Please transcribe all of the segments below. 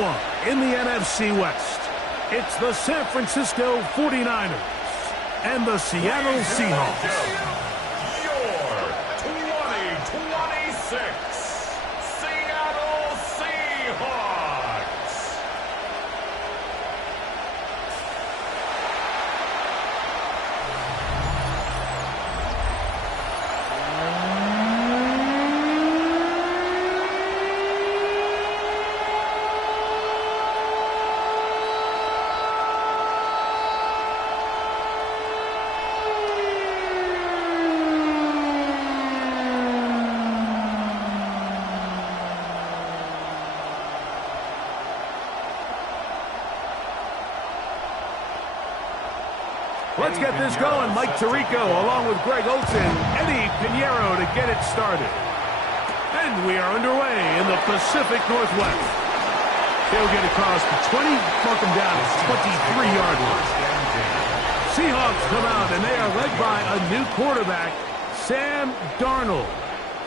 one in the NFC West. It's the San Francisco 49ers and the Seattle Seahawks. Your 2026 Seattle Seahawks. Let's get this going. Mike Tirico along with Greg Olsen, Eddie Pinheiro to get it started. And we are underway in the Pacific Northwest. He'll get across the 20, mark him down at 23-yard line. Seahawks come out, and they are led by a new quarterback, Sam Darnold.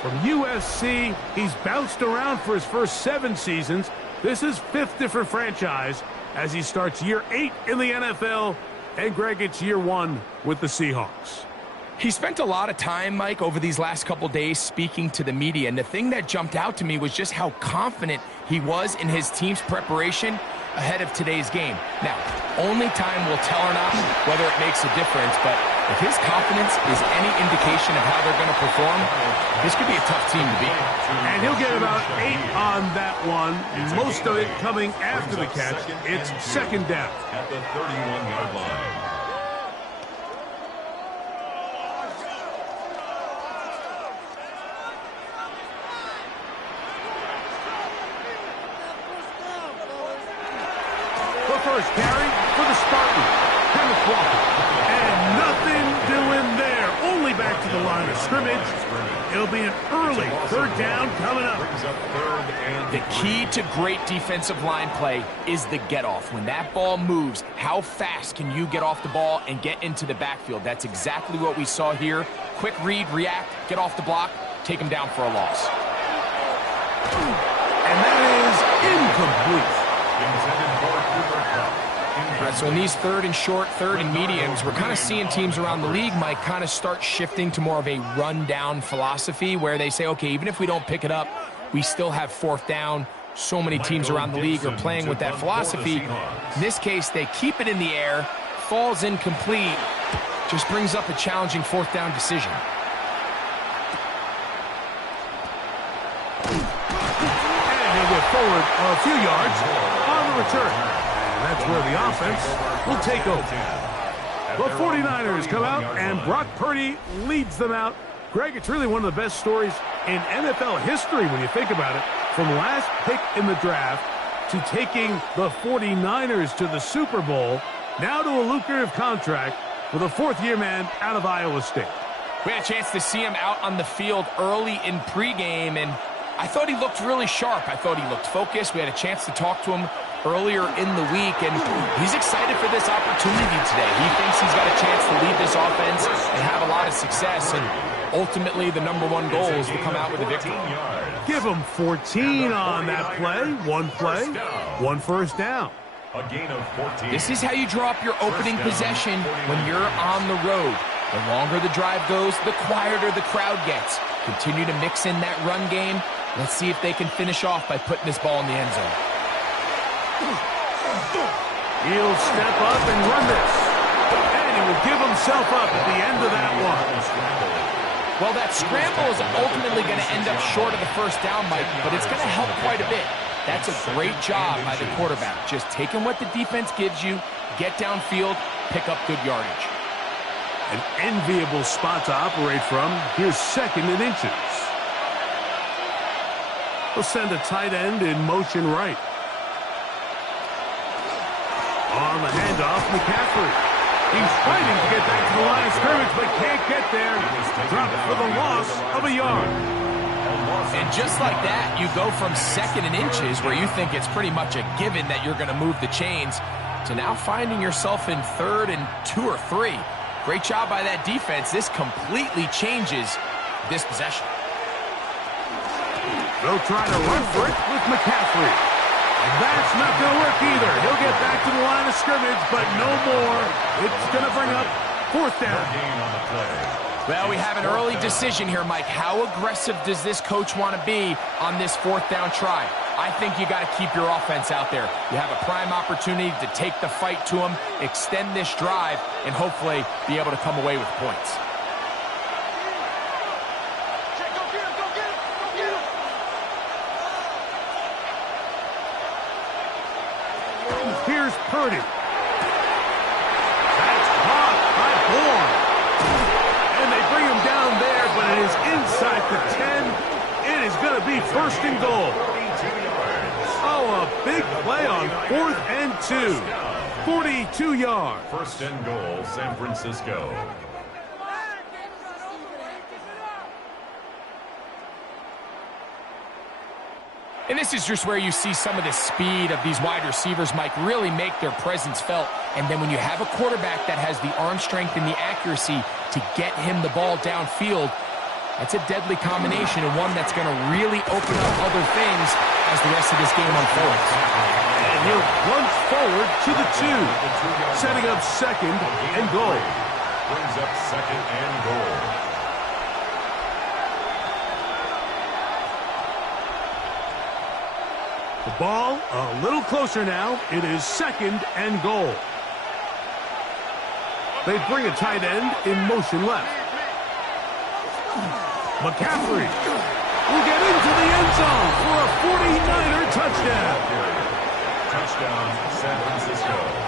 From USC, he's bounced around for his first 7 seasons. This is 5th different franchise as he starts year 8 in the NFL. And Greg, it's year 1 with the Seahawks. He spent a lot of time, Mike, over these last couple days speaking to the media, and the thing that jumped out to me was just how confident he was in his team's preparation ahead of today's game. Now, only time will tell or not whether it makes a difference, but if his confidence is any indication of how they're going to perform, this could be a tough team to beat. And he'll get about 8 on that one, most of it coming after the catch. It's second down. At the 31-yard line. First carry for the Spartan, Kenneth Walker. And nothing doing there. Only back to the line of scrimmage. It'll be an early 3rd down coming up. The key to great defensive line play is the get-off. When that ball moves, how fast can you get off the ball and get into the backfield? That's exactly what we saw here. Quick read, react, get off the block, take him down for a loss. And that is incomplete. Right, so in these 3rd and short, 3rd and mediums, we're kind of seeing teams around the league, Mike, kind of start shifting to more of a run-down philosophy where they say, okay, even if we don't pick it up, we still have 4th down. So many teams around the league are playing with that philosophy. In this case, they keep it in the air, falls incomplete, just brings up a challenging 4th down decision. And he'll get forward a few yards on the return. And that's where the offense will take over. The 49ers come out, and Brock Purdy leads them out. Greg, it's really one of the best stories in NFL history when you think about it. From last pick in the draft to taking the 49ers to the Super Bowl, now to a lucrative contract with a 4th-year man out of Iowa State. We had a chance to see him out on the field early in pregame, and I thought he looked really sharp. I thought he looked focused. We had a chance to talk to him earlier in the week, and he's excited for this opportunity today. He thinks he's got a chance to lead this offense and have a lot of success, and ultimately the #1 goal is to come out with a victory. Give him 14 on that play, 1 first down. A gain of 14. This is how you draw up your opening possession when you're on the road. The longer the drive goes, the quieter the crowd gets. Continue to mix in that run game. Let's see if they can finish off by putting this ball in the end zone. He'll step up and run this. And he will give himself up at the end of that one. Well, that scramble is ultimately going to end up short of the 1st down, Mike, but it's going to help quite a bit. That's a great job by the quarterback. Just taking what the defense gives you, get downfield, pick up good yardage. An enviable spot to operate from. Here's 2nd and inches. He'll send a tight end in motion right. On the handoff, McCaffrey. He's fighting to get back to the line of scrimmage, but can't get there. Dropped for the loss of a yard. And just like that, you go from 2nd and inches, where you think it's pretty much a given that you're going to move the chains, to now finding yourself in 3rd and 2 or 3. Great job by that defense. This completely changes this possession. They'll try to run for it with McCaffrey. That's not going to work either. He'll get back to the line of scrimmage, but no more. It's going to bring up fourth down. Gain on the play. Well, we have an early decision here, Mike. How aggressive does this coach want to be on this fourth down try? I think you got to keep your offense out there. You have a prime opportunity to take the fight to them, extend this drive, and hopefully be able to come away with points. Here's Purdy. That's caught by Bourne. And they bring him down there, but it is inside the 10. It is going to be first and goal. 42 yards. Oh, a big play on 4th and 2. 42 yards. First and goal, San Francisco. And this is just where you see some of the speed of these wide receivers, Mike, really make their presence felt. And then when you have a quarterback that has the arm strength and the accuracy to get him the ball downfield, that's a deadly combination and one that's going to really open up other things as the rest of this game unfolds. And he'll plunge forward to the 2, setting up second and goal. Brings up second and goal. The ball a little closer now. It is second and goal. They bring a tight end in motion left. McCaffrey will get into the end zone for a 49er touchdown. Touchdown, San Francisco.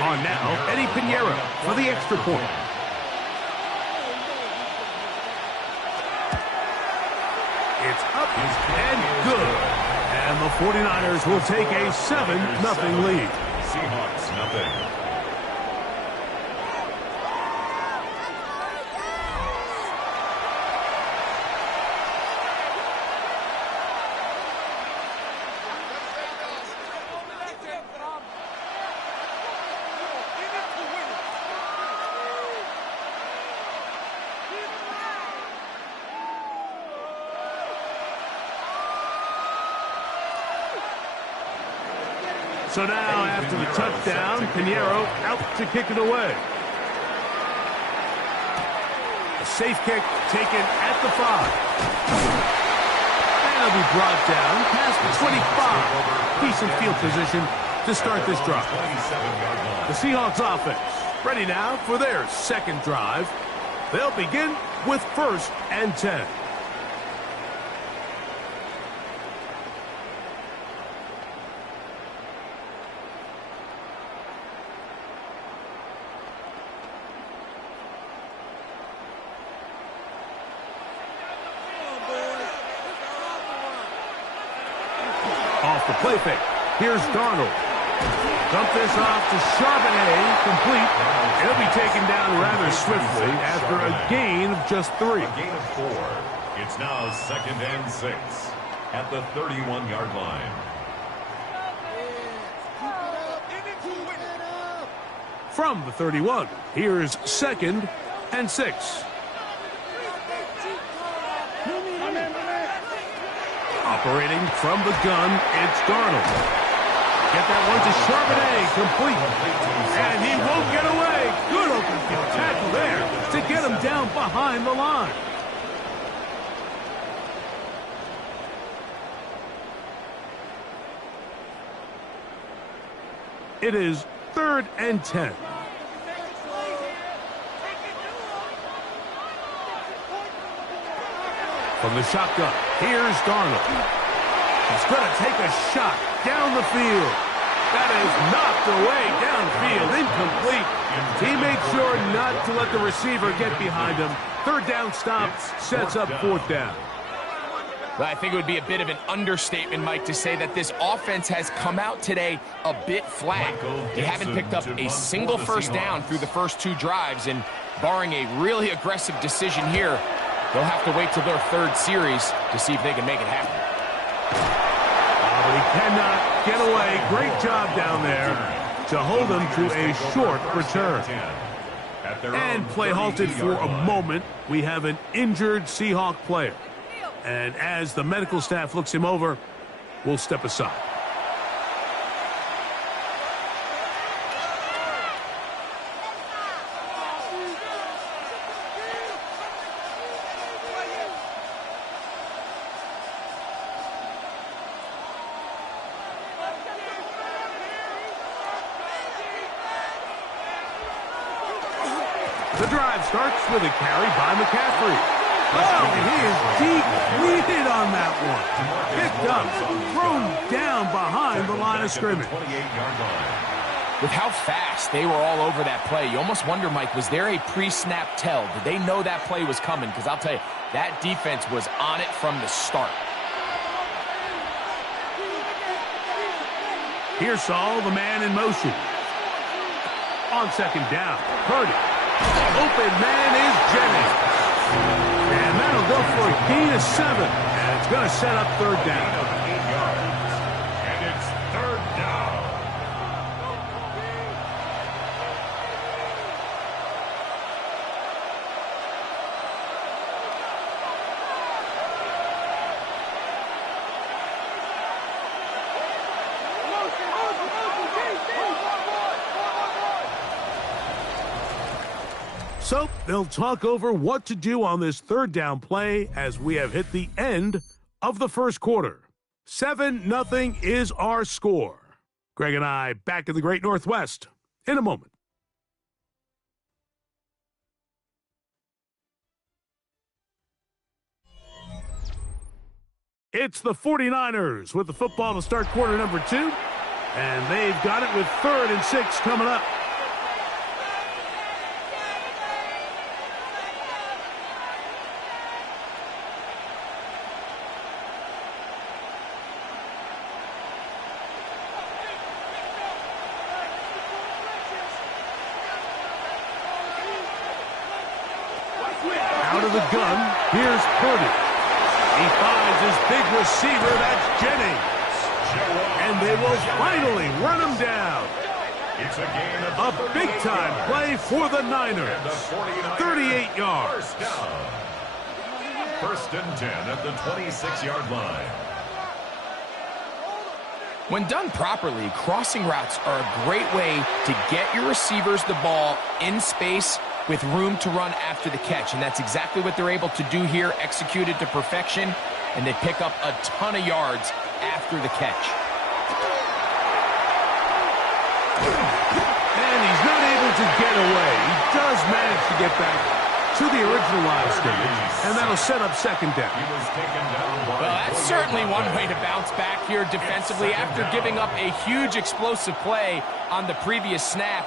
On now, Eddie Pinheiro for the extra point. It's up and good. And the 49ers will take a 7-0 lead. Seahawks, nothing. So now, after the touchdown, Pinheiro out to kick it away. A safe kick taken at the 5. And it'll be brought down past the 25. Decent field position to start this drive. The Seahawks offense ready now for their second drive. They'll begin with 1st and 10. Off the play fake. Here's Darnold. Dump this off to Charbonnet. Complete. It'll be taken down rather swiftly after a gain of just 3. A gain of 4. It's now 2nd and 6 at the 31-yard line. From the 31, here's 2nd and 6. Operating from the gun, it's Darnold. Get that one to Charbonnet, complete. And he won't get away. Good open field tackle there to get him down behind the line. It is 3rd and 10. From the shotgun, here's Darnold. He's going to take a shot down the field. That is knocked away downfield, incomplete. He made sure not to let the receiver get behind him. 3rd down stop sets up 4th down. Well, I think it would be a bit of an understatement, Mike, to say that this offense has come out today a bit flat. They haven't picked up a single first down through the first 2 drives, and barring a really aggressive decision here, they'll have to wait till their 3rd series to see if they can make it happen. But he cannot get away. Great job down there to hold him to a short return. And play halted for a moment. We have an injured Seahawk player. And as the medical staff looks him over, we'll step aside. The drive starts with a carry by McCaffrey. Oh, he is deep-weeded on that one. Picked up, thrown down behind the line of scrimmage. With how fast they were all over that play, you almost wonder, Mike, was there a pre-snap tell? Did they know that play was coming? Because I'll tell you, that defense was on it from the start. Here's Saul, the man in motion. On second down, Purdy. Open man is Jennings. And that'll go for a gain of 7. And it's going to set up 3rd down. And it's 3rd down. So they'll talk over what to do on this 3rd down play as we have hit the end of the first quarter. 7-0 is our score. Greg and I back in the Great Northwest in a moment. It's the 49ers with the football to start quarter number 2. And they've got it with 3rd and 6 coming up. Out of the gun, here's Purdy. He finds his big receiver, that's Jennings. And they will finally run him down. It's a gain of A big-time play for the Niners. 38 yards. First down. 1st and 10 at the 26-yard line. When done properly, crossing routes are a great way to get your receivers the ball in space with room to run after the catch. And that's exactly what they're able to do here, executed to perfection, and they pick up a ton of yards after the catch. And he's not able to get away. He does manage to get back to the original line of scrimmage, and that'll set up 2nd down. He was taken down by Well, that's certainly one way to bounce back here defensively after giving up a huge explosive play on the previous snap.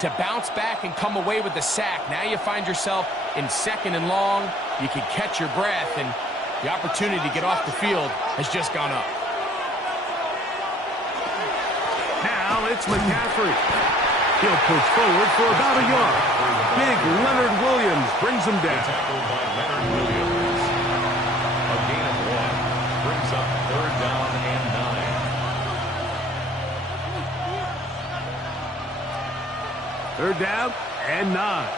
To bounce back and come away with the sack. Now you find yourself in 2nd and long. You can catch your breath, and the opportunity to get off the field has just gone up. Now it's McCaffrey. He'll push forward for about a yard. Big Leonard Williams brings him down. Tackled by Leonard Williams. A gain of 1 brings up 3rd down and 9. 3rd down and 9.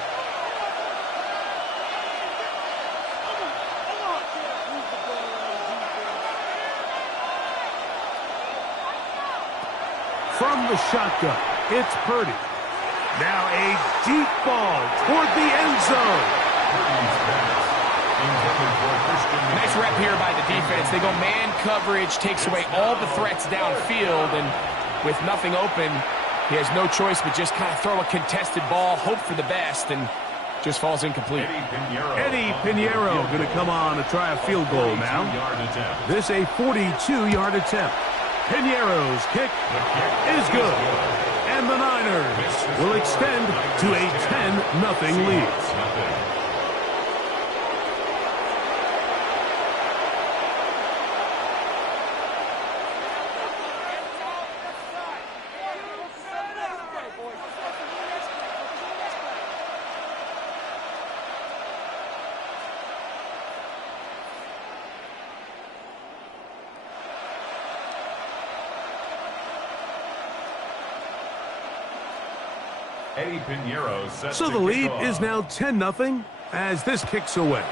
From the shotgun, it's Purdy. Now a deep ball toward the end zone. Nice rep here by the defense. They go man coverage, takes away all the threats downfield, and with nothing open, he has no choice but just kind of throw a contested ball, hope for the best, and just falls incomplete. Eddie Pinheiro going to come on to try a field goal now. This a 42-yard attempt. Pinheiro's kick is good. And the Niners will extend to a 10-0 lead. Eddie Pinheiro set So to the kick lead off. is now 10-0 as this kicks away.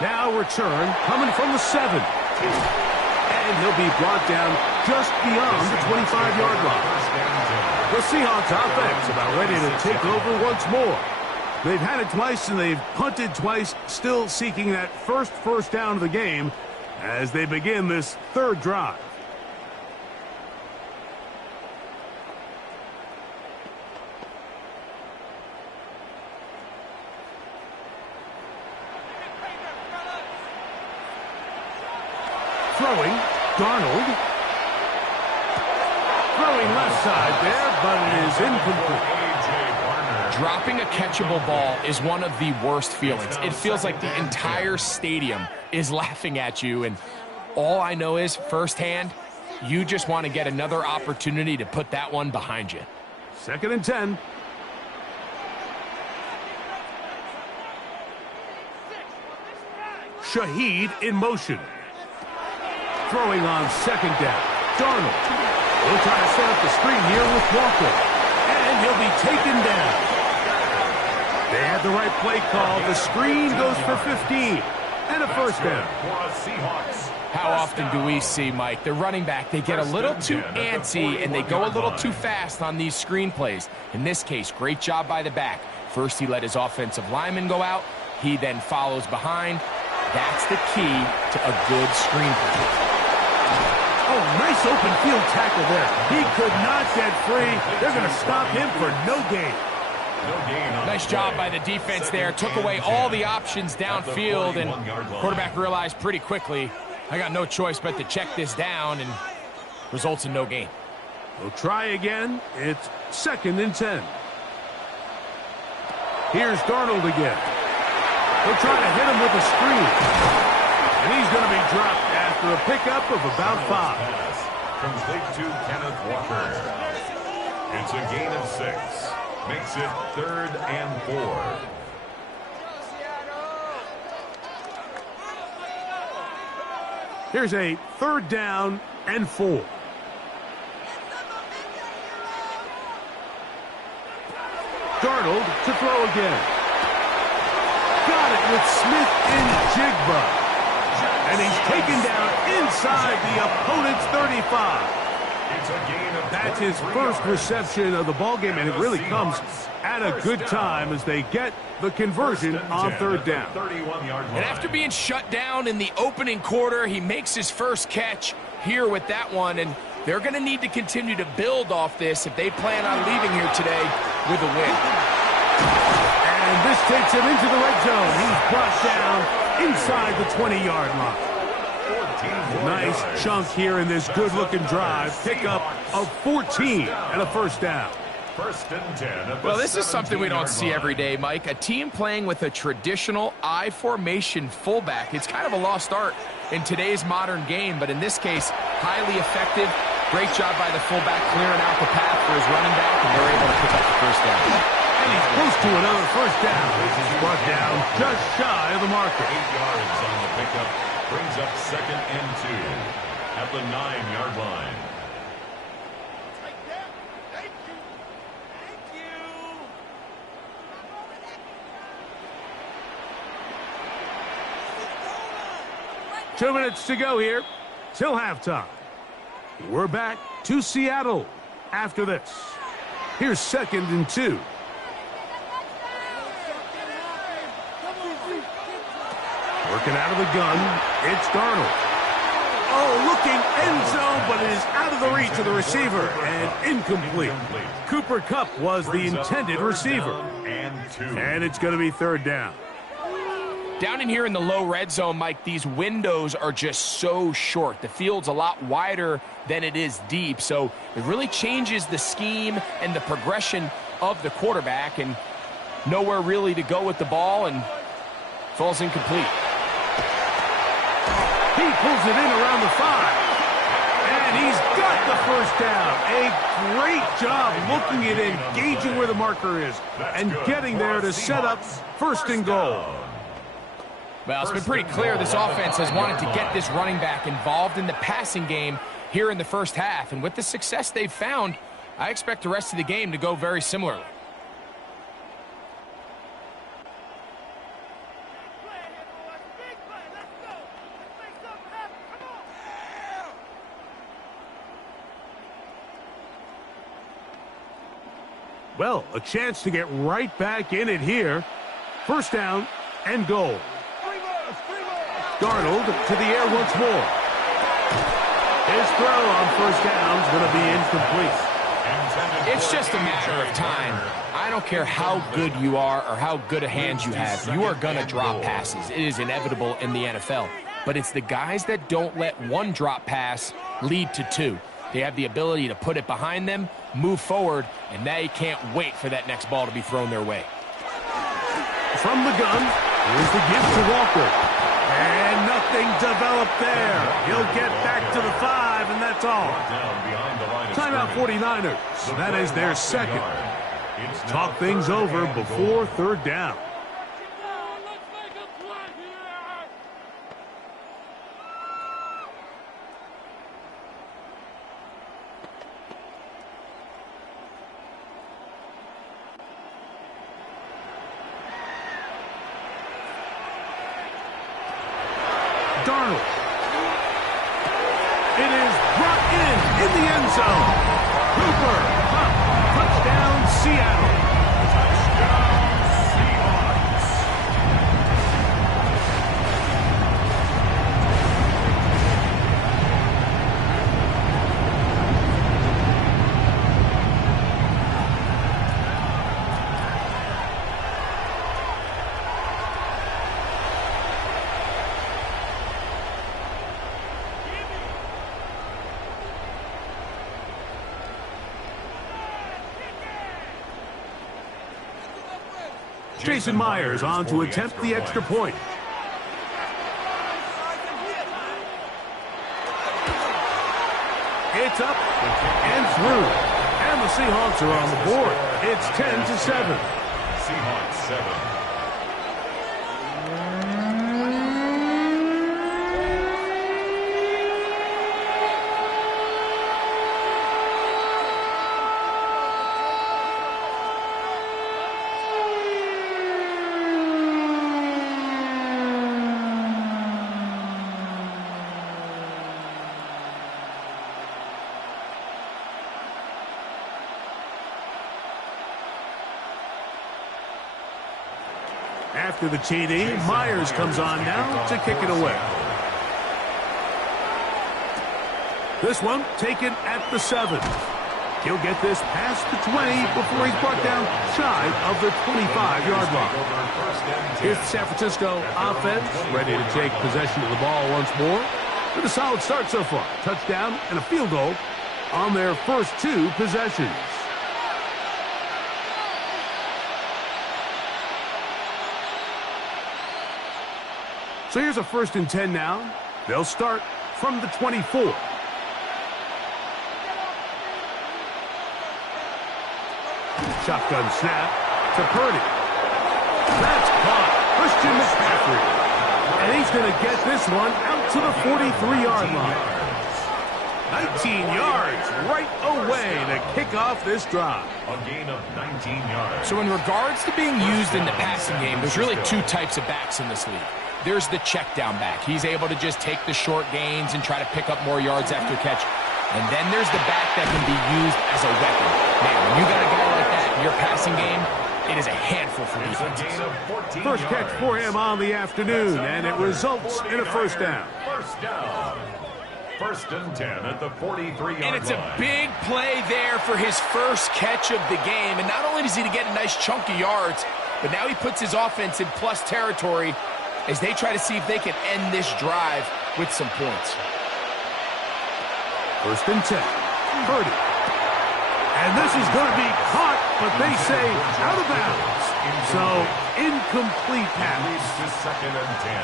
Now return coming from the 7. And he'll be brought down just beyond the 25-yard line. The Seahawks offense about ready to take over once more. They've had it twice and they've punted twice, still seeking that first down of the game as they begin this third drive. Throwing, Darnold. Throwing left side there, but it is incomplete. Dropping a catchable ball is one of the worst feelings. It feels like the entire stadium is laughing at you, and all I know is firsthand, you just want to get another opportunity to put that one behind you. 2nd and 10. Shaheed in motion. Throwing on 2nd down. Darnold. He'll try to set up the screen here with Walker. And he'll be taken down. They had the right play call. The screen goes for 15. And a first down. How often do we see, Mike, the running back, they get a little too antsy and they go a little too fast on these screen plays. In this case, great job by the back. First, he let his offensive lineman go out. He then follows behind. That's the key to a good screen play. Oh, nice open field tackle there. He could not get free. They're going to stop him for no gain. Nice job by the defense there. Took away all the options downfield, and quarterback realized pretty quickly, I got no choice but to check this down, and results in no gain. We'll try again. It's 2nd and 10. Here's Darnold again. He'll try to hit him with a screen. And he's going to be dropped after a pickup of about 5. Complete to Kenneth Walker. It's a gain of 6. Makes it 3rd and 4. Here's a 3rd down and 4. Darnold to throw again. Got it with Smith and Jigba. And he's taken down inside the opponent's 35. That's his first reception of the ballgame, and it really comes at a good time as they get the conversion on 3rd down. And after being shut down in the opening quarter, he makes his first catch here with that one, and they're going to need to continue to build off this if they plan on leaving here today with a win. And this takes him into the red zone. He's brought down inside the 20-yard line. Nice chunk here in this good-looking drive. Pickup of 14 and a first down. 1st and 10. Well, this is something we don't see every day, Mike. A team playing with a traditional I formation fullback. It's kind of a lost art in today's modern game, but in this case, highly effective. Great job by the fullback clearing out the path for his running back, and they're able to pick up the first down. And he's close to another first down. He's brought down just shy of the marker. 8 yards on the pickup. Brings up 2nd and 2 at the 9-yard line. Thank you. 2 minutes to go here till halftime. We're back to Seattle after this. Here's 2nd and 2. Working out of the gun, it's Darnold. Oh, looking end zone, but it is out of the reach of the receiver and incomplete. Cooper Kupp was the intended receiver. And it's going to be 3rd down. Down in here in the low red zone, Mike, these windows are just so short. The field's a lot wider than it is deep, so it really changes the scheme and the progression of the quarterback, and nowhere really to go with the ball, and falls incomplete. He pulls it in around the 5. And he's got the first down. A great job looking at engaging where the marker is and getting there to set up 1st and goal. Well, it's been pretty clear this offense has wanted to get this running back involved in the passing game here in the first half. And with the success they've found, I expect the rest of the game to go very similarly. Well, a chance to get right back in it here. First down and goal. Darnold to the air once more. His throw on first down is going to be incomplete. It's just a matter of time. I don't care how good you are or how good a hand you have. You are going to drop passes. It is inevitable in the NFL. But it's the guys that don't let one drop pass lead to two. They have the ability to put it behind them, move forward, and they can't wait for that next ball to be thrown their way. From the gun, here's the give to Walker. And nothing developed there. He'll get back to the 5, and that's all. Timeout 49ers. That is their second. Talk things over before third down. Darnold. It is brought in the end zone. Cooper, touchdown, Seattle. Touchdown, Seahawks. Jason Myers on to attempt the extra point. It's up and through. And the Seahawks are on the board. It's 10-7. Seahawks 7. After the TD, Myers comes on now to kick it away. This one taken at the 7. He'll get this past the 20 before he's brought down shy of the 25-yard line. Here's the San Francisco offense ready to take possession of the ball once more. With a solid start so far. Touchdown and a field goal on their first 2 possessions. So here's a 1st and 10 now. They'll start from the 24. Shotgun snap to Purdy. That's caught. Christian McCaffrey. And he's going to get this one out to the 43-yard line. 19 yards right away to kick off this drive. A gain of 19 yards. So in regards to being used in the passing game, there's really 2 types of backs in this league. There's the check down back. He's able to just take the short gains and try to pick up more yards after catch. And then there's the back that can be used as a weapon. Man, when you got a guy like that in your passing game, it is a handful for defenses. First catch for him on the afternoon, and it results in a first down. First down. 1st and 10 at the 43-yard line. And it's a big play there for his first catch of the game. And not only does he get a nice chunk of yards, but now he puts his offense in plus territory as they try to see if they can end this drive with some points. 1st and 10. Purdy. And this is going to be caught, but they say out of bounds. So, incomplete pass. To 2nd and 10.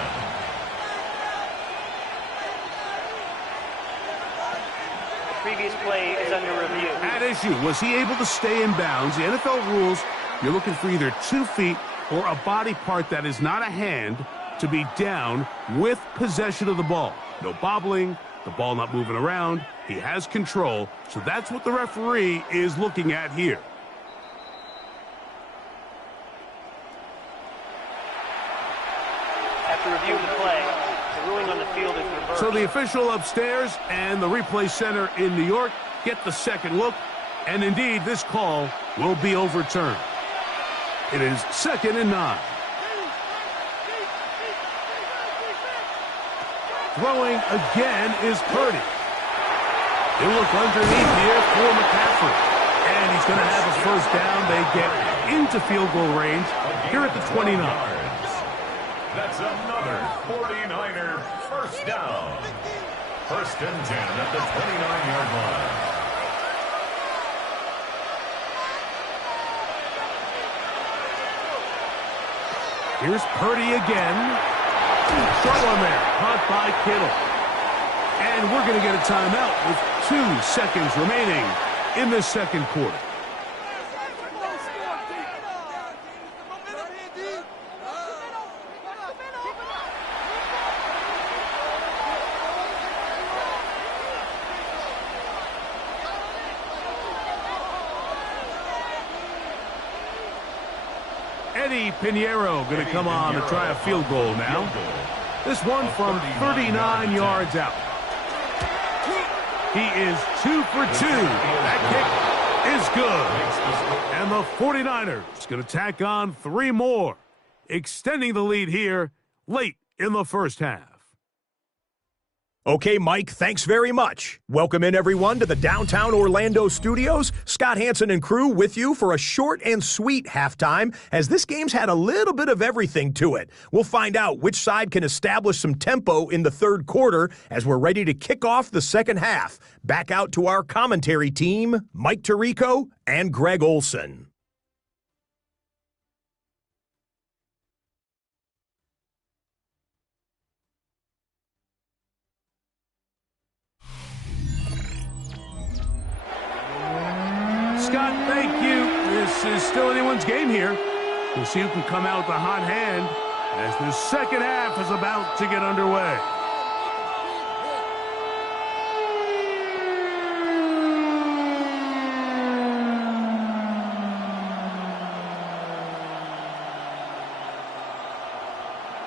The previous play is under review. At issue, was he able to stay in bounds? The NFL rules, you're looking for either 2 feet or a body part that is not a hand to be down with possession of the ball. No bobbling, The ball not moving around. He has control, so that's what the referee is looking at here. After reviewing the play, the ruling on the field is reversed. So the official upstairs and the replay center in New York get the second look, and indeed this call will be overturned. It is 2nd and 9. Throwing again is Purdy. He'll look underneath here for McCaffrey. And he's going to have a first down. They get into field goal range here at the 29. That's another 49er first down. 1st and 10 at the 29-yard line. Here's Purdy again. Short one there, caught by Kittle. And we're going to get a timeout with 2 seconds remaining in this second quarter. Eddie Pinheiro going to come on to try a field goal now. This one from 39 yards out. He is 2 for 2. That kick is good. And the 49ers going to tack on 3 more, extending the lead here late in the first half. Okay, Mike, thanks very much. Welcome in, everyone, to the downtown Orlando studios. Scott Hansen and crew with you for a short and sweet halftime, as this game's had a little bit of everything to it. We'll find out which side can establish some tempo in the third quarter as we're ready to kick off the second half. Back out to our commentary team, Mike Tirico and Greg Olson. Scott, thank you. This is still anyone's game here. We'll see who can come out with a hot hand as the second half is about to get underway.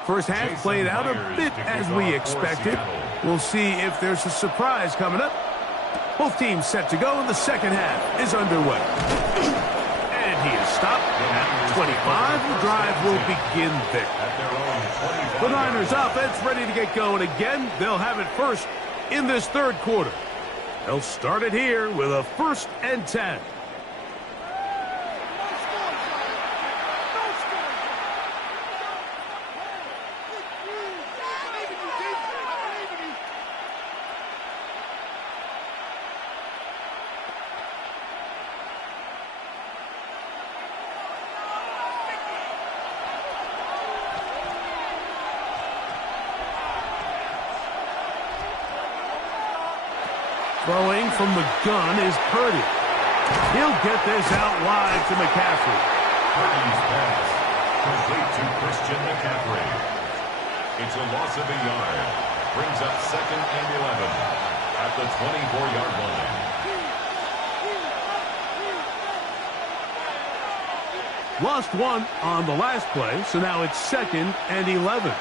First half played out a bit as we expected. We'll see if there's a surprise coming up. Both teams set to go, and the second half is underway. And he is stopped at 25. The drive will begin there. The Niners offense ready to get going again. They'll have it first in this third quarter. They'll start it here with a 1st and 10. Throwing from the gun is Purdy. He'll get this out wide to McCaffrey. Purdy's pass complete to Christian McCaffrey. It's a loss of a yard. Brings up 2nd and 11 at the 24-yard line. Lost one on the last play, so now it's 2nd and 11.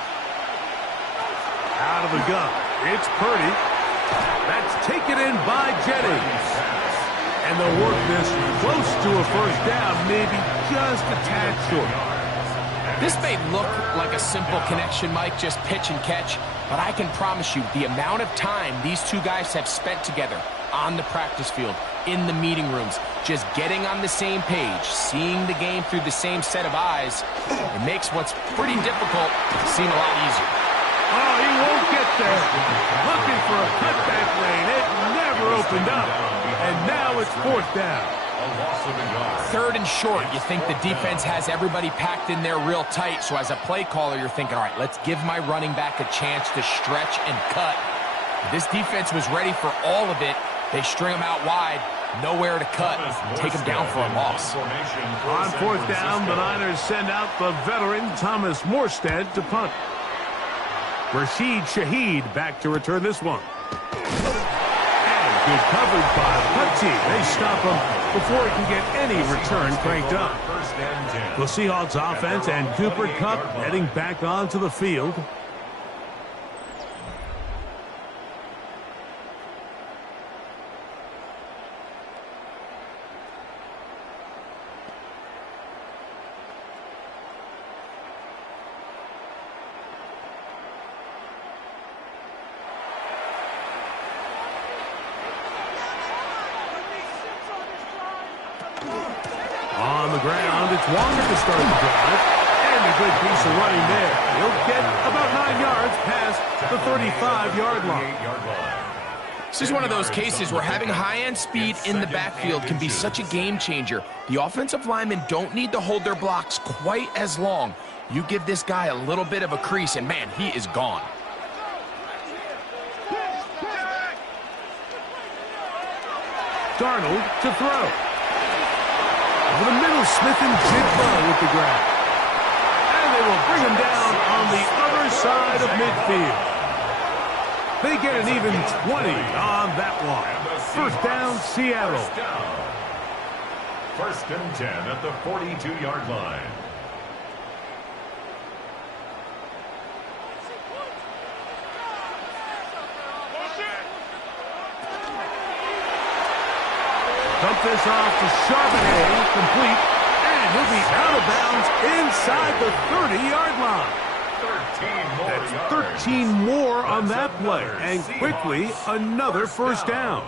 Out of the gun, it's Purdy. That's taken in by Jennings. And they'll work this close to a first down, maybe just a tad short. This may look like a simple connection, Mike, just pitch and catch, but I can promise you the amount of time these two guys have spent together on the practice field, in the meeting rooms, just getting on the same page, seeing the game through the same set of eyes, it makes what's pretty difficult seem a lot easier. Oh, he won't get there. Looking for a cutback lane. It never opened up. And now it's 4th down. A loss of a yard. 3rd and short. You think the defense has everybody packed in there real tight. So as a play caller, you're thinking, all right, let's give my running back a chance to stretch and cut. This defense was ready for all of it. They string them out wide. Nowhere to cut. Take them down for a loss. On 4th down, the Niners send out the veteran Thomas Morstead to punt. Rashid Shaheed back to return this one. And good coverage by the punt team. They stop him before he can get any return cranked up. The Seahawks offense and Cooper Kupp heading back onto the field. On the ground, it's Walker to start the drive. And a good piece of running there. He'll get about 9 yards past the 35-yard line. This is one of those cases where having high-end speed in the backfield can be such a game changer. The offensive linemen don't need to hold their blocks quite as long. You give this guy a little bit of a crease, and man, he is gone. Darnold to throw. Over the middle, Smith and Jigba with the grab. And they will bring him down on the other side of midfield. They get an even 20 on that one. First down, Seattle. First and 10 at the 42-yard line. Dump this off to Charbonnet, complete, and he'll be out of bounds inside the 30-yard line. 13 more on that play, and quickly another first down.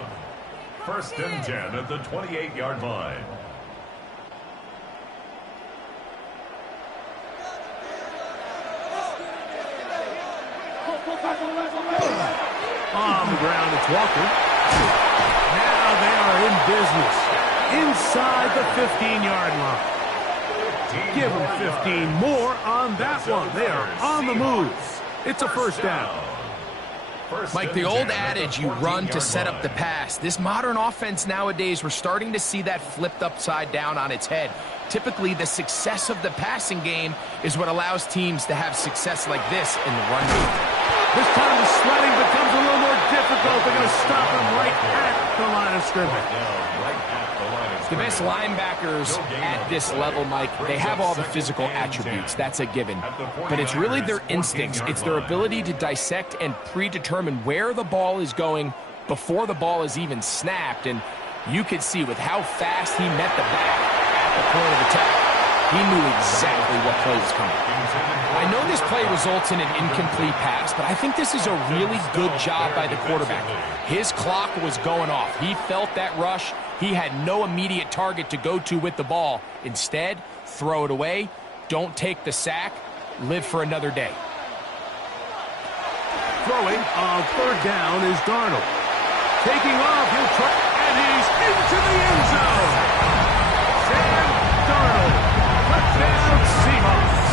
First and 10 at the 28-yard line. On the ground, it's Walker. Now they are in business inside the 15-yard line. Give them 15 more on that one. They are on the move. It's a first down. Mike, the old adage, you run to set up the pass. This modern offense nowadays, we're starting to see that flipped upside down on its head. Typically, the success of the passing game is what allows teams to have success like this in the run game. This time the sledding becomes a little more difficult. They're going to stop him right at the line of scrimmage. The best linebackers at this level, Mike, they have all the physical attributes. That's a given. But it's really their instincts. It's their ability to dissect and predetermine where the ball is going before the ball is even snapped. And you could see with how fast he met the back at the point of attack, he knew exactly what play was coming. I know this play results in an incomplete pass, but I think this is a really good job by the quarterback. His clock was going off. He felt that rush. He had no immediate target to go to with the ball. Instead, throw it away. Don't take the sack. Live for another day. Throwing on third down is Darnold. Taking off, he'll try, and he's into the end zone. Sam Darnold. Touchdown, Seahawks.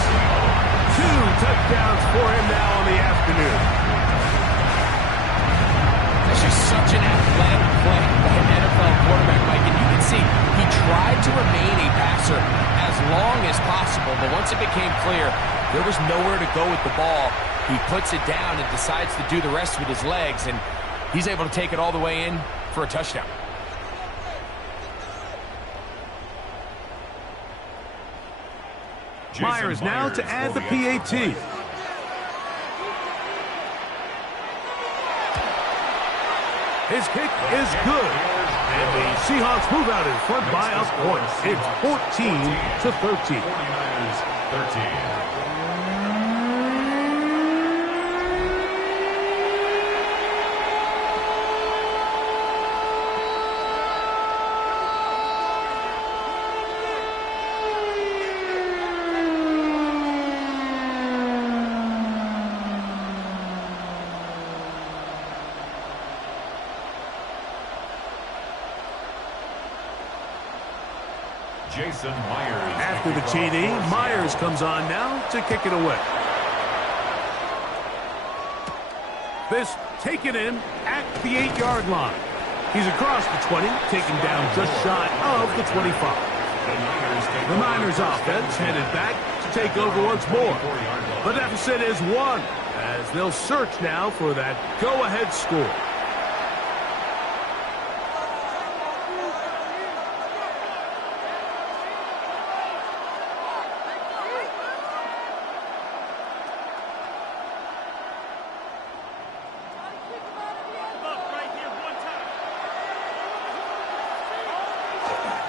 2 touchdowns for him now on the afternoon. This is such an athletic play by an NFL quarterback, Mike, and you can see he tried to remain a passer as long as possible, but once it became clear there was nowhere to go with the ball, he puts it down and decides to do the rest with his legs, and he's able to take it all the way in for a touchdown. Myers now to add the PAT. His kick is good. And the Seahawks move out in front by a point. It's 14-13. 49ers 13. After the TD, Myers comes on now to kick it away. This taken in at the 8-yard line. He's across the 20, taken down just shy of the 25. The Niners offense headed back to take over once more. The deficit is 1 as they'll search now for that go-ahead score.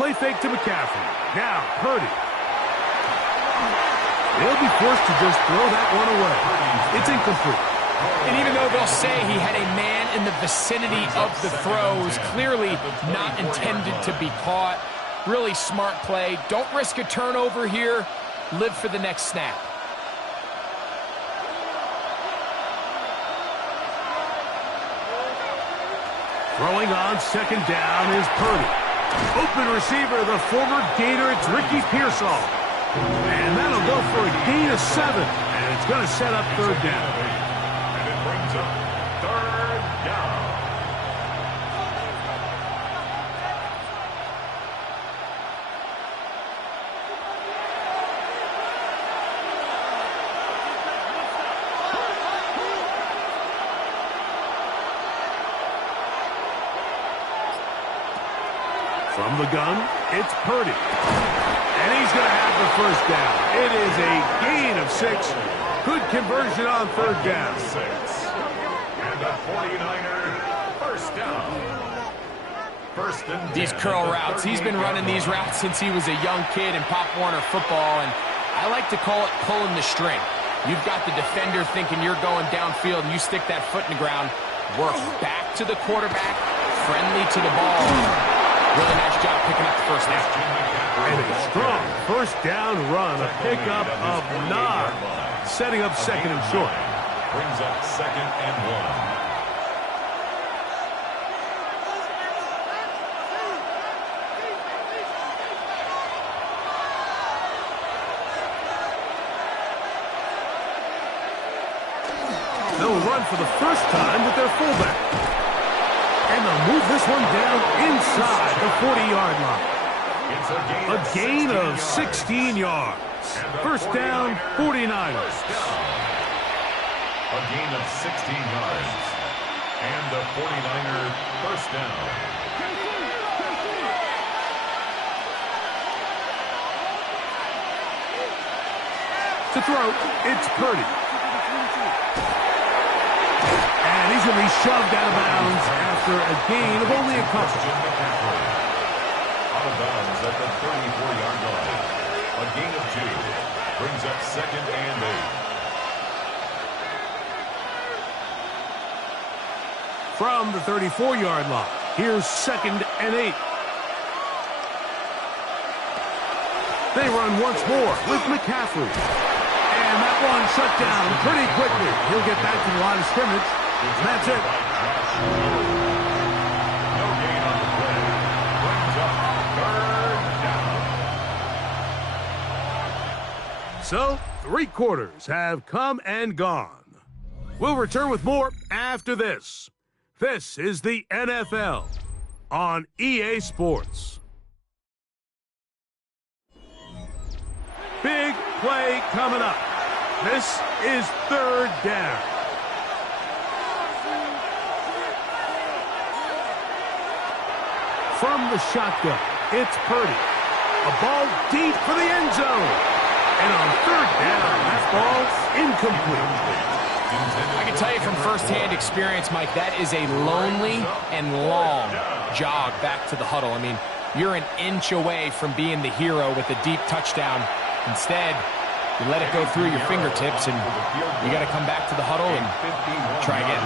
Play fake to McCaffrey. Now, Purdy. They'll be forced to just throw that one away. It's incomplete. And even though they'll say he had a man in the vicinity of the throws, clearly not intended to be caught. Really smart play. Don't risk a turnover here. Live for the next snap. Throwing on second down is Purdy. Open receiver, the former Gator, it's Ricky Pearsall. And that'll go for a gain of 7. And it's going to set up third down. And it brings up third down. From the gun, it's Purdy. And he's going to have the first down. It is a gain of 6. Good conversion on third down. 6. And the 49ers first down. First and 10. These curl routes. He's been running these routes since he was a young kid in Pop Warner football, and I like to call it pulling the string. You've got the defender thinking you're going downfield, and you stick that foot in the ground, work back to the quarterback, friendly to the ball. Really nice job picking up the first down. And a strong first down run, a pickup of 9, setting up second and short. Brings up second and 1. They'll run for the first time with their fullback. And they'll move this one down inside the 40-yard line. A gain of 16 yards. First down, 49ers. A gain of 16 yards. And the 49er first down. To throw, it's Purdy. And he's going to be shoved out of bounds after a gain of only a couple. Out of bounds at the 34-yard line. A gain of 2. Brings up second and 8. From the 34-yard line, here's second and 8. They run once more with McCaffrey. And that one shut down pretty quickly. He'll get back to the line of scrimmage. That's it. No gain on the play. Brings up third down. So, 3 quarters have come and gone. We'll return with more after this. This is the NFL on EA Sports. Big play coming up. This is third down. From the shotgun, it's Purdy. A ball deep for the end zone. And on third down, that ball's incomplete. I can tell you from firsthand experience, Mike, that is a lonely and long jog back to the huddle. I mean, you're an inch away from being the hero with a deep touchdown. Instead, you let it go through your fingertips, and you got to come back to the huddle and try again.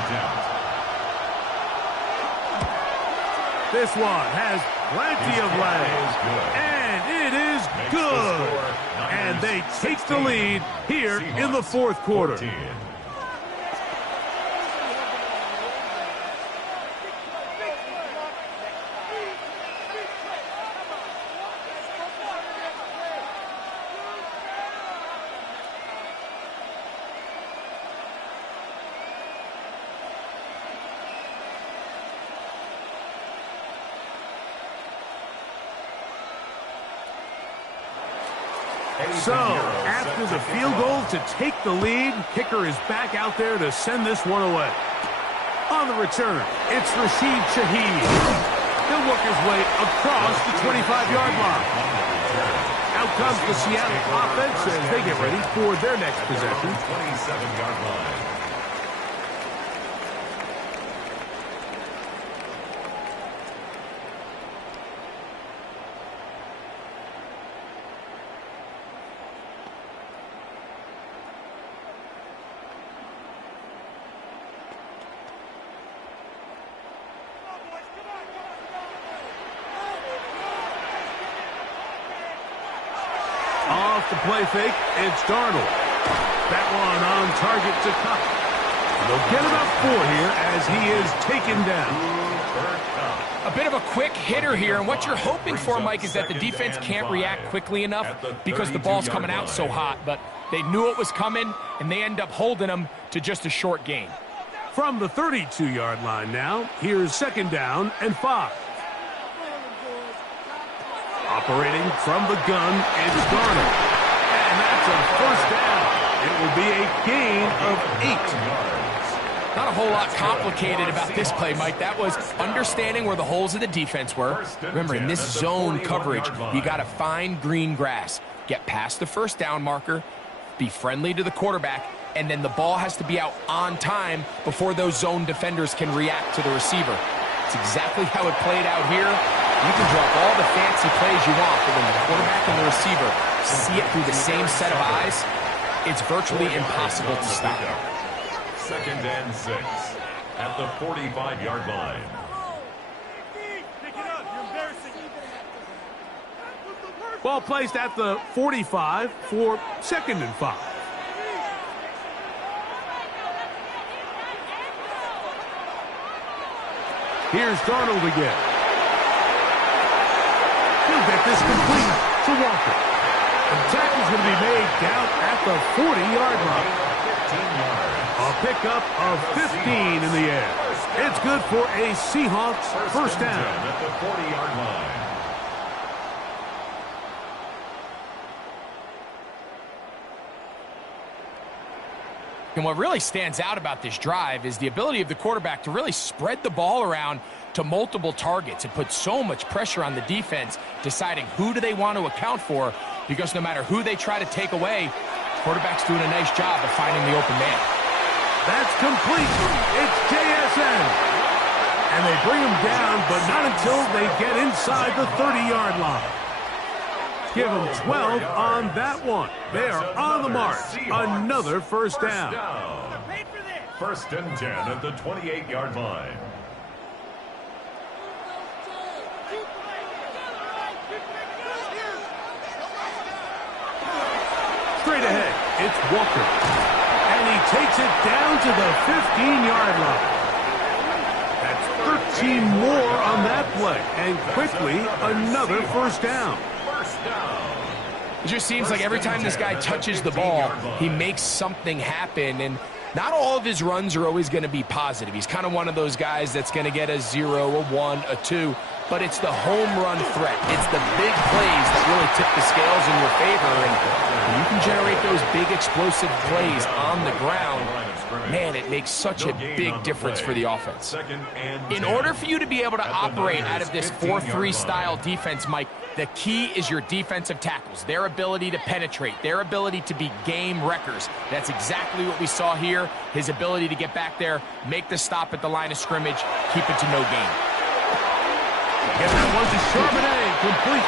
This one has plenty of legs, and it is good. And they take the lead here in the fourth quarter. So, after the field goal to take the lead, kicker is back out there to send this one away. On the return, it's Rashid Shaheed. He'll work his way across the 25-yard line. Out comes the Seattle offense as they get ready for their next possession. 27-yard line. Off the play fake, it's Darnold. That one on target to Cup. They'll get about 4 here as he is taken down. A bit of a quick hitter here, and what you're hoping for, Mike, is that the defense can't react quickly enough because the ball's coming out so hot, but they knew it was coming, and they end up holding them to just a short gain. From the 32-yard line now, here's 2nd down and 5. Operating from the gun, it's Darnold. And that's a 1st down. It will be a gain of 8. Not a whole lot complicated about this play, Mike. That was understanding where the holes of the defense were. Remember, in this zone coverage, you got to find green grass. Get past the 1st down marker, be friendly to the quarterback, and then the ball has to be out on time before those zone defenders can react to the receiver. It's exactly how it played out here. You can drop all the fancy plays you want, but when the quarterback and the receiver see it through the same set of eyes, it's virtually impossible to stop. 2nd and 6 at the 45-yard line. Ball placed at the 45 for 2nd and 5. Here's Darnold again. He'll get this complete to Walker. The tackle's going to be made down at the 40-yard line. 15 yards. A pickup of 15 in the air. It's good for a Seahawks 1st down. At the 40-yard line. And what really stands out about this drive is the ability of the quarterback to really spread the ball around to multiple targets. It puts so much pressure on the defense, deciding who do they want to account for, because no matter who they try to take away, the quarterback's doing a nice job of finding the open man. That's complete. It's JSN. And they bring him down, but not until they get inside the 30-yard line. Give them 12 on that one. They are on the march. Another 1st down. 1st and 10 at the 28-yard line. Straight ahead, it's Walker. And he takes it down to the 15-yard line. That's 13 more on that play. And quickly, another 1st down. It just seems like every time this guy touches the ball, he makes something happen, and not all of his runs are always going to be positive. He's kind of one of those guys that's going to get a 0, a 1, a 2, but it's the home run threat. It's the big plays that really tip the scales in your favor, and when you can generate those big explosive plays on the ground, man, it makes such a big difference for the offense. In order for you to be able to operate out of this 4-3 style defense, Mike, the key is your defensive tackles, their ability to penetrate, their ability to be game wreckers. That's exactly what we saw here, his ability to get back there, make the stop at the line of scrimmage, keep it to no gain. Get that one to Charbonnet, complete.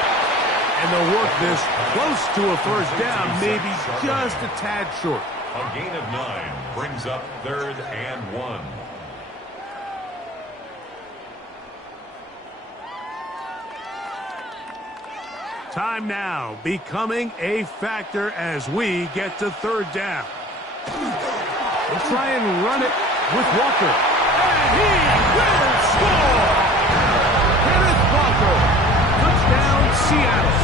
And they'll work this close to a 1st down, maybe just a tad short. A gain of 9 brings up 3rd and 1. Time now becoming a factor as we get to 3rd down. We'll try and run it with Walker. And he will score! Kenneth Walker, touchdown Seattle.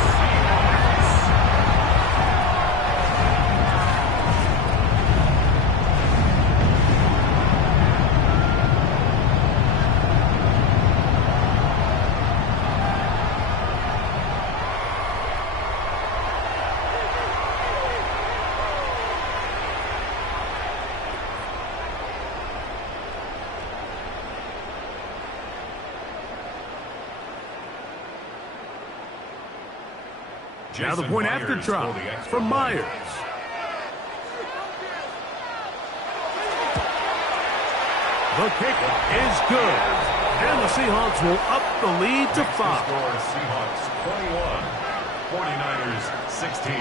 Now the point after try from Myers. The kick is good. And the Seahawks will up the lead to 5. Seahawks 21, 49ers 16.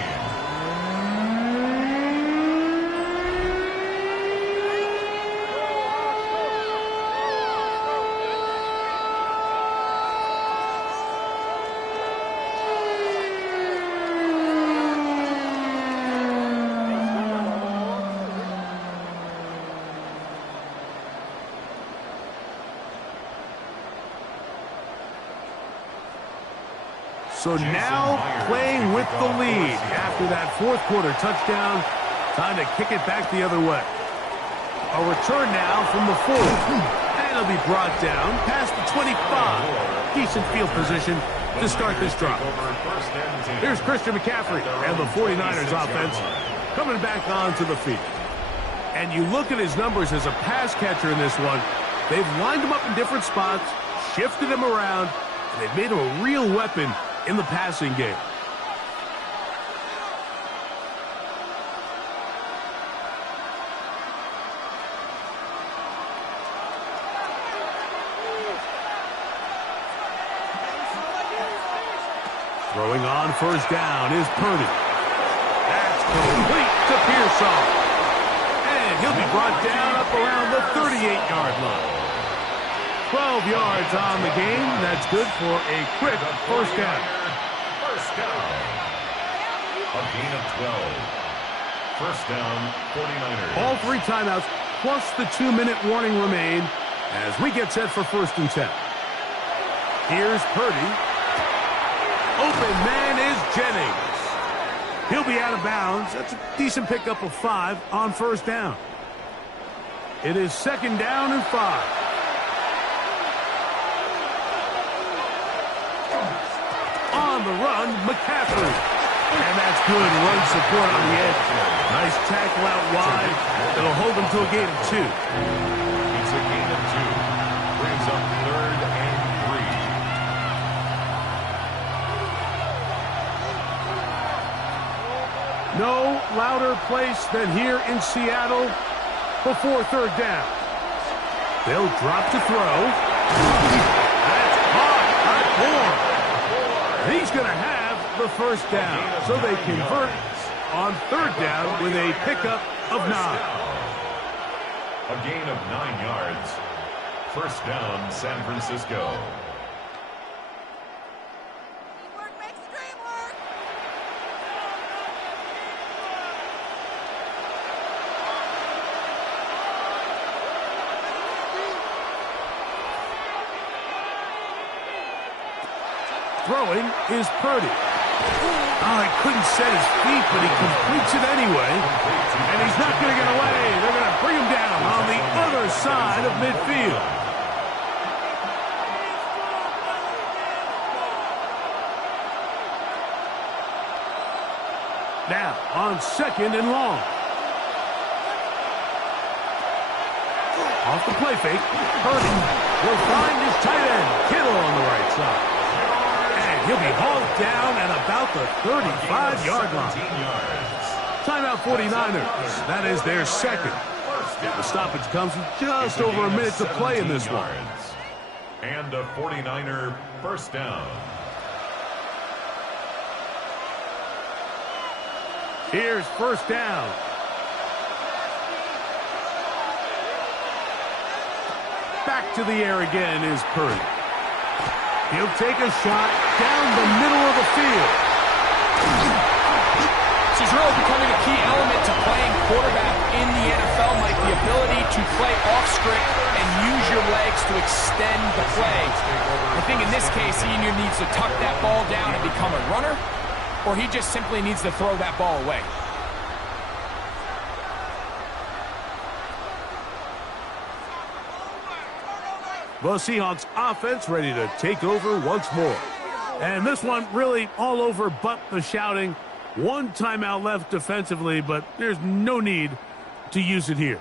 So now playing with the lead after that fourth quarter touchdown. Time to kick it back the other way. A return now from the 4. And it'll be brought down past the 25. Decent field position to start this drive. Here's Christian McCaffrey and the 49ers offense coming back onto the field. And you look at his numbers as a pass catcher in this one. They've lined him up in different spots, shifted him around, and they've made him a real weapon in the passing game. Throwing on first down is Purdy. That's complete to Pearsall. And he'll be brought down up around the 38-yard line. 12 yards on the game. That's good for a quick first down. First down. A gain of 12. First down, 49ers. All 3 timeouts plus the 2-minute warning remain as we get set for 1st and 10. Here's Purdy. Open man is Jennings. He'll be out of bounds. That's a decent pickup of 5 on first down. It is 2nd down and 5. On the run, McCaffrey. And that's good run support on the edge. Nice tackle out wide. It'll hold him to a gain of 2. It's a gain of 2. Brings up 3rd and 3. No louder place than here in Seattle before 3rd down. They'll drop to throw. That's caught. He's going to have the first down. So they convert on 3rd down with a pickup of 9. A gain of 9 yards. First down, San Francisco. Throwing is Purdy. Oh, he couldn't set his feet, but he completes it anyway. And he's not going to get away. They're going to bring him down on the other side of midfield. Now, on 2nd and long. Off the play fake, Purdy will find his tight end, Kittle on the right side. He'll be hauled down at about the 35-yard line. Timeout 49ers. That is their 2nd. The stoppage comes with just over a minute to play in this one. And a 49er first down. Here's first down. Back to the air again is Purdy. He'll take a shot down the middle of the field. This is really becoming a key element to playing quarterback in the NFL, Mike. The ability to play off script and use your legs to extend the play. I think in this case, he either needs to tuck that ball down and become a runner, or he just simply needs to throw that ball away. Well, Seahawks offense ready to take over once more. And this one really all over but the shouting. 1 timeout left defensively, but there's no need to use it here.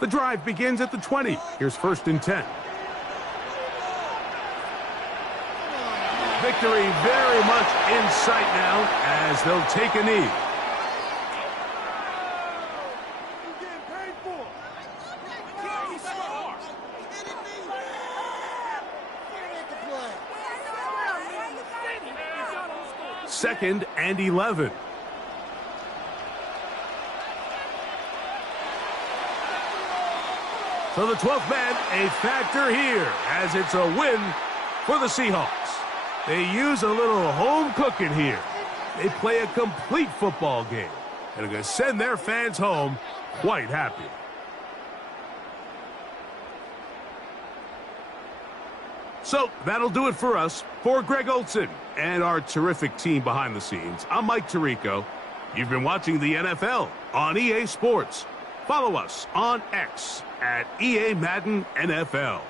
The drive begins at the 20. Here's 1st and 10. Victory very much in sight now as they'll take a knee. Second and 11. So the 12th man, a factor here as it's a win for the Seahawks. They use a little home cooking here. They play a complete football game. and are going to send their fans home quite happy. So that'll do it for us. For Greg Olson and our terrific team behind the scenes, I'm Mike Tirico. You've been watching the NFL on EA Sports. Follow us on X at EA Madden NFL.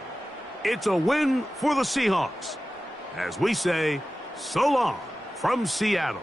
It's a win for the Seahawks. As we say, so long from Seattle.